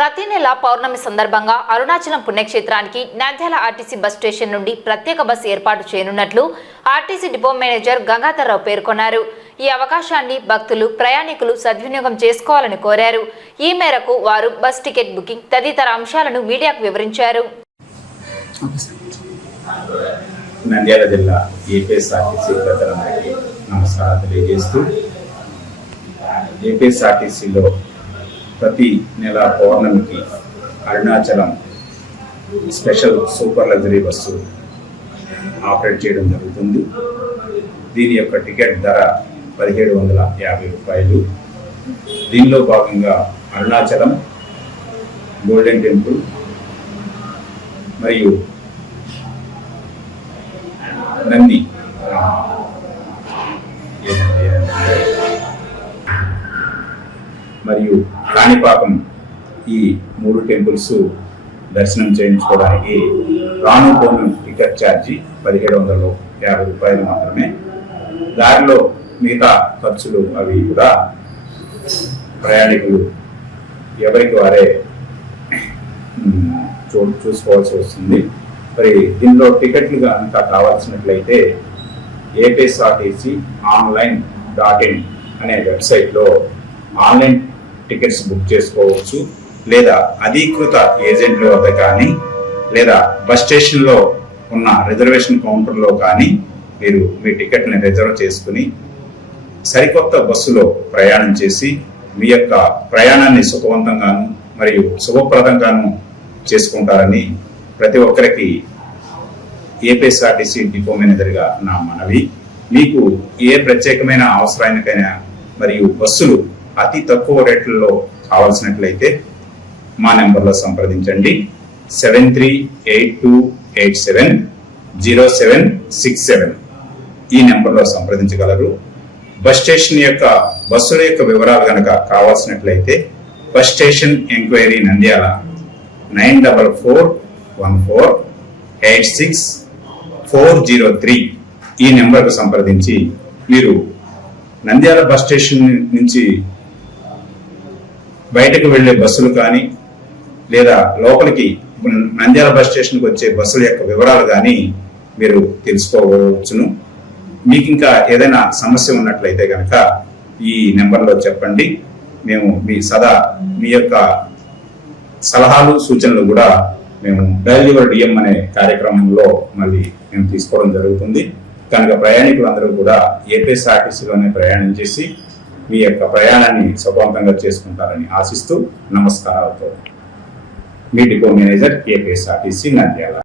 ప్రతి నెల పౌర్ణమి సందర్భంగా అరుణాచలం పుణ్యక్షేత్రానికి నంద్యాల ఆర్టీసీ బస్ స్టేషన్ నుండి ప్రత్యేక బస్ ఏర్పాటు చేయనున్నట్లు ఆర్టీసీ డిపో మేనేజర్ గంగాధర్రావు పేర్కొన్నారు. ఈ అవకాశాన్ని భక్తులు, ప్రయాణికులు సద్వినియోగం చేసుకోవాలని కోరారు. ఈ మేరకు వారు బస్ టికెట్ బుకింగ్ తదితర అంశాలను మీడియాకు వివరించారు. నంద్యాల జిల్లా ఏపీఎస్ఆర్టీసీ ప్రజలందరికీ నమస్కారాలు తెలియజేస్తూ, ఏపీఎస్ఆర్టీసీలో ప్రతి నెల పౌర్ణమికి Arunachalam special super luxury bus operate చేయడం జరుగుతుంది. దీని యొక్క టికెట్ ధర 1750 రూపాయలు. దీనిలో భాగంగా అరుణాచలం, గోల్డెన్ టెంపుల్ మరియు నంది మరియు కాణిపాకం ఈ 3 టెంపుల్స్ దర్శనం చేయించుకోవడానికి రాను పోను టికెట్ ఛార్జీ 1750 రూపాయలు మాత్రమే. దారిలో మిగతా ఖర్చులు అవి కూడా ప్రయాణికులు ఎవరికి వారే చూసుకోవాల్సి వస్తుంది. మరి దీనిలో టికెట్లు కనుక కావాల్సినట్లయితే ఏపీఎస్ఆర్టీసీ online.in అనే వెబ్సైట్లో ఆన్లైన్ టికెట్స్ బుక్ చేసుకోవచ్చు. లేదా అధీకృత ఏజెంట్ల వద్ద కానీ లేదా బస్ స్టేషన్లో ఉన్న రిజర్వేషన్ కౌంటర్లో కానీ మీరు మీ టికెట్ని రిజర్వ్ చేసుకుని సరికొత్త బస్సులో ప్రయాణం చేసి మీ యొక్క ప్రయాణాన్ని సుఖవంతంగాను మరియు శుభప్రదంగాను చేసుకుంటారని ప్రతి ఒక్కరికి ఏపీఎస్ఆర్టీసీ డిపో మేనేజర్గా నా మనవి. మీకు ఏ ప్రత్యేకమైన అవసరానికైనా మరియు బస్సులు అతి తక్కువ రేట్లలో కావాల్సినట్లయితే మా నెంబర్లో సంప్రదించండి. 7382870767 ఈ నెంబర్లో సంప్రదించగలరు. బస్ స్టేషన్ యొక్క బస్సుల యొక్క వివరాలు కనుక కావాల్సినట్లయితే బస్ స్టేషన్ ఎంక్వైరీ నంద్యాల 941486 ఈ నెంబర్కు సంప్రదించి మీరు నంద్యాల బస్ స్టేషన్ నుంచి బయటకు వెళ్లే బస్సులు కానీ లేదా లోపలికి నంద్యాల బస్ స్టేషన్కి వచ్చే బస్సుల యొక్క వివరాలు కానీ మీరు తెలుసుకోవచ్చును. మీకు ఇంకా ఏదైనా సమస్య ఉన్నట్లయితే కనుక ఈ నెంబర్లో చెప్పండి. మేము మీ యొక్క సలహాలు, సూచనలు కూడా మేము డయల్ యువర్ డిఎం అనే కార్యక్రమంలో మళ్ళీ మేము తీసుకోవడం జరుగుతుంది. కనుక ప్రయాణికులందరూ కూడా ఏపీఎస్ఆర్టీసీలోనే ప్రయాణం చేసి మీ యొక్క ప్రయాణాన్ని సుఖవంతంగా చేసుకుంటారని ఆశిస్తూ నమస్కారాలతో మీ డిపో మేనేజర్ ఏపీఎస్ఆర్టీసీ నంద్యాల.